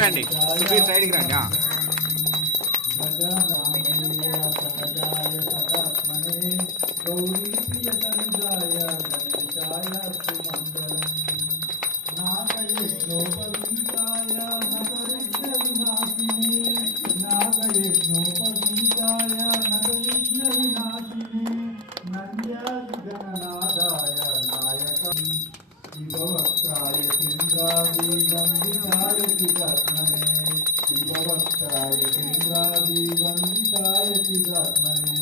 సైడ్కి రండి, మీరు సైడ్కి రండి. శివవక్త్రాయ చంద్రాదివందితాయ చిదాత్మనే శివవక్త్రాయ చంద్రాదివందితాయ చిదాత్మనే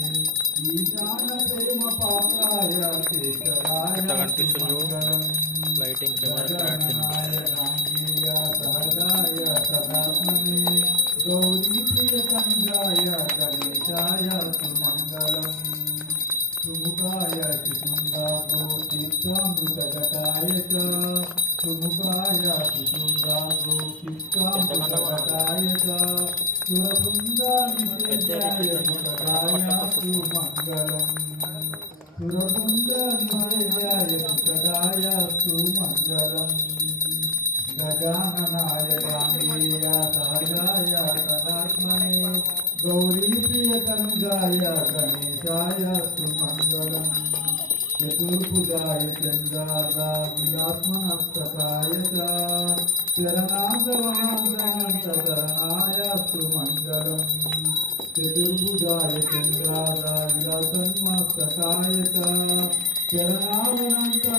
ఈశాన ప్రేమ పాత్రాయ కేశరాయ లైటింగ్ సహజాయ సదాత్మనే గౌరీ ప్రియ సంజాయ గణేశాయ సుమంగళం సుముఖాయ సుసుందాగో చిత్తామృతగతాయ చ సుముఖాయ సుసుందాగో చిత్తామృతగతాయ చ సురసుందరిసేవ్యాయ సుతదాయ సుమంగళం సురసుందరిసేవ్యాయ సుతదాయ సుమంగళం గజాననాయ గాంగేయ సహజాయ సదాత్మనే గౌరీ ప్రియతనుజాయ గణేశాయ సుమంగళం చతుర్భుజాయ చంద్రాదావిలాత్మనస్తకాయ చరణాంతరాయ సుమంగళం చతుర్భుజాయ చంద్రాదావిలాసన్మస్తకాయ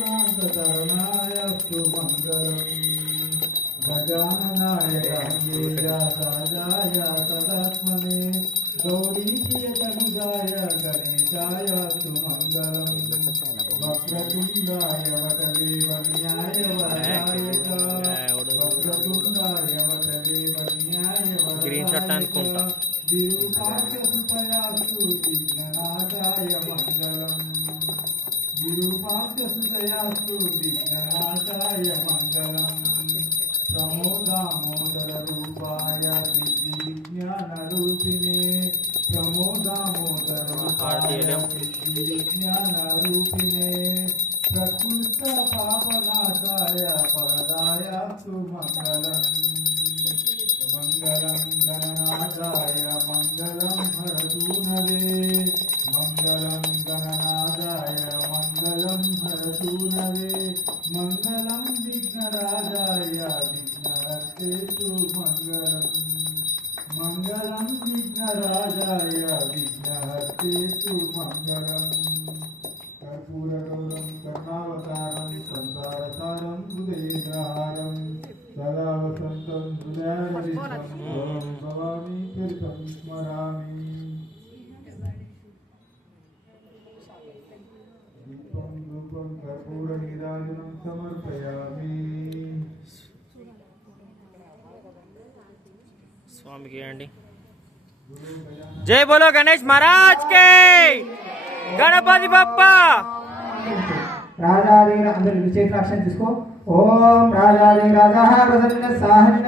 చరణావనంతనాంతరణాయ సుమంగళం గజాననాయ గాంగేయ సహజాయ సదాత్మనే గౌరీ ప్రియతనుజాయ గణేశాయ సుమంగళం వక్రతుండాయ వటవే వన్యాయ వరదాయ వక్రతుండాయ వటవే వన్యాయ వరదాయ విరూపాక్షసుతయాస్తు విఘ్ననాశాయ మంగళం విరూపాక్షసుతయాస్తు విఘ్ననాశాయ మంగళం ప్రమోదామోదర రూపాయ సిద్ధి విజ్ఞాన రూపిణే ప్రమోదామోదర రూపాయ సిద్ధి విజ్ఞాన రూపిణే ప్రకృత పాపనాశాయ ఫలదాయ సుమంగళం మంగళం గణనాథాయ మంగళం హరతూనవే మంగళం గణనాథాయ మంగళం హరతూనవే మంగళం విఘ్నరాజాయ విఘ్నహర్తేషు మంగళం మంగళం విఘ్నరాజాయ విఘ్నహర్తేషు మంగళం కర్పూరగౌరం కర్ణావతారం సంసారసారం హృదయేంద్రహారం సదా వసంతం హృదయారవిందం భవామి కీర్తం స్మరామి దీపం రూపం కర్పూర నీరాజనం సమర్పయామి స్వామికి అండి. జై బోలో గణేష్ మహారాజ్ కే, గణపతి బప్పా. రాజాది అందరూ విజయ సాక్ష్యం తీసుకో. ఓం రాజాది రాజా ప్రసన్న సాహన